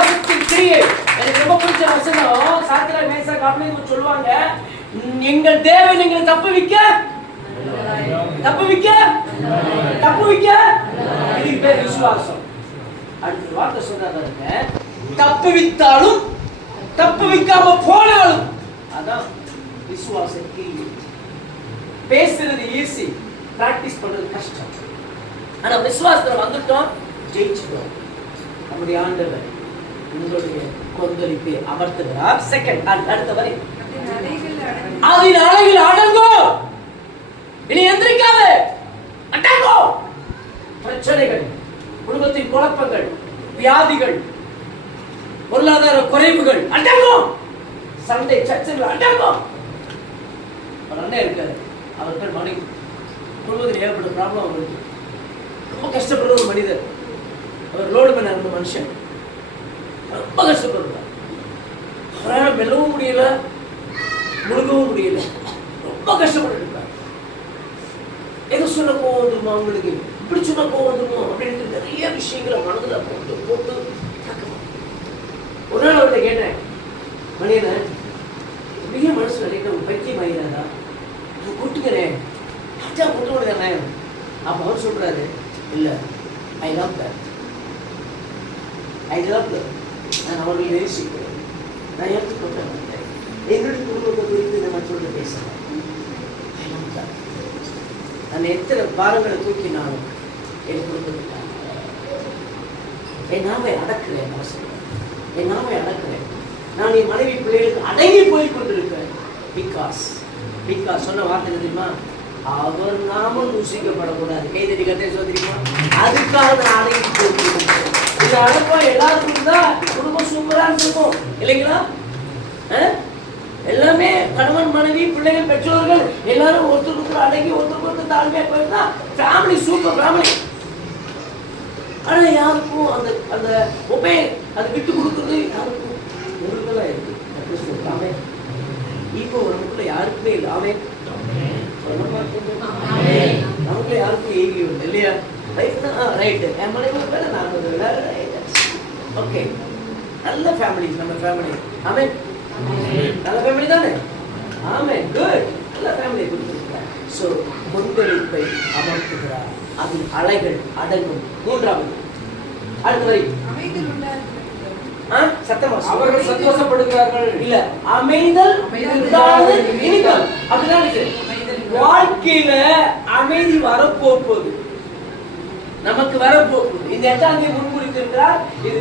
விசுவாசத்தின் கிரியை. எனக்கு ரொம்ப பிடிச்ச வசனம் சாத்திரா மேஷாக் ஆபேத்நேகோ சொல்லுவாங்க, எங்கள் தேவன் எங்களை தப்புவிக்க இது பேர் விசுவாசம். அடுத்த வார்த்தை சொல்றாங்க, தப்புவித்தாலும் தப்புவிக்காம போனாலும். அதான் விசுவாசத்தின் கிரியை. பேசுறது ஈஸி, பிராக்டிஸ் பண்றது கஷ்டம். ஆனா விசுவாசத்துல வந்துட்டோம், ஜெயிச்சுக்கிறோம். நம்முடைய ஆண்டவர் உங்களுடைய கொந்தளிப்பை அமர்த்துகிறார். செகண்ட், அடுத்த வரி, அதன் அலைகள் அடங்கும். இனி எந்திரிக்காது, அடங்கும். பிரச்சனைகள், குடும்பத்தின் குழப்பங்கள், வியாதிகள், பொருளாதார குறைவுகள் அடங்கும். சண்டை சச்சரவுகள் அடங்கும். ஒரு அண்ணன் இருக்காரு, அவர் பேர் மணி. குடும்பத்தில் ஏற்பட்ட ப்ராப்ளம் அவருக்கு. ரொம்ப கஷ்டப்படுற ஒரு மனிதர். அவர் லோடு மேன இருந்த மனுஷன். ரொம்ப கஷ்டப்படுறார். அவரால் மெல்லவும் முடியல, முழுகவும் முடியல. ரொம்ப கஷ்டப்பட்டு இருக்கார். எது சொன்ன கோவம் வந்துருமோ, அவங்களுக்கு இப்படி சொன்ன கோவம் வந்துருமோ அப்படின்ட்டு நிறைய விஷயங்களை மனதில் போட்டு போட்டு ஒரு நாள் அவர்கிட்ட கேட்டேன், மணியனை பெரிய மனசு நினைக்க ஒரு பைத்தியம் ஆகிறாரா, கூட்டுக்கிறேன் அச்சா கூட்டு விடுங்க. அப்போ அவர் சொல்றாரு, இல்லை, ஐ லவ் தட், நான் அவர்களை நேசிக்கிறேன், நான் ஏற்றுக்கொண்டேன். என்னுடைய குடும்பத்தை குறித்து நம்ம சொல்ல பேசுறேன். நான் எத்தனை பாரங்களை தூக்கினாலும் என் குடும்பத்துக்காக என் நாவை அடக்கிறேன். என் நாவை அடக்கிறேன். நான் என் மனைவி பிள்ளைகளுக்கு அடங்கி போய் கொண்டிருக்கிறேன். பிகாஸ் சொன்ன வார்த்தை தெரியுமா, அவர் நாமும் தூசிக்கப்படக்கூடாது. கைதடி கட்டை தெரியுமா, அதுக்காக நான் அடங்கி போய். இந்த அடக்கம் எல்லாருக்கும் தான் குடும்பம் சூப்பரா இருக்கும் இல்லைங்களா? எல்லாமே கணவன் மனைவி பிள்ளைகள் பெற்றோர்கள் எல்லாரும் ஒருத்தருக்கு அடங்கி ஒருத்தருக்கு தாழ்மையா போயிருந்தா ஃபேமிலி சூப்பர் ஃபேமிலி. ஆனா யாருக்கும் அந்த அந்த ஒபே அதை விட்டு கொடுக்குறது யாருக்கும் ஒருத்தலா இருக்கு. இப்போ நமக்குள்ள யாருக்குமே இல்லை. அவன் நமக்குள்ள யாருக்கும் ஏகி இல்லை இல்லையா? ரைட் தான், ரைட்டு. என் மனைவி வேலை நான் ஓகே. நல்ல ஃபேமிலி நம்ம ஃபேமிலி. ஆமென். நல்ல ஃபேமிலி தானே? ஆமென். குட். நல்ல ஃபேமிலி கொடுத்திருக்கிறார். சோ கொந்தளிப்பை அமர்த்துகிறார், அதில் அலைகள் அடங்கும். மூன்றாவது அடுத்த வரி, சத்தமா அவர்கள் சந்தோஷப்படுகிறார்கள். இல்ல, அமைதல் இனிதல். அப்படிதான் இருக்கு. வாழ்க்கையில அமைதி வரப்போகுது, நமக்கு வரப்போகுது. இந்த 8ஆம் தேதி முன்குறித்திருக்கிறார். இது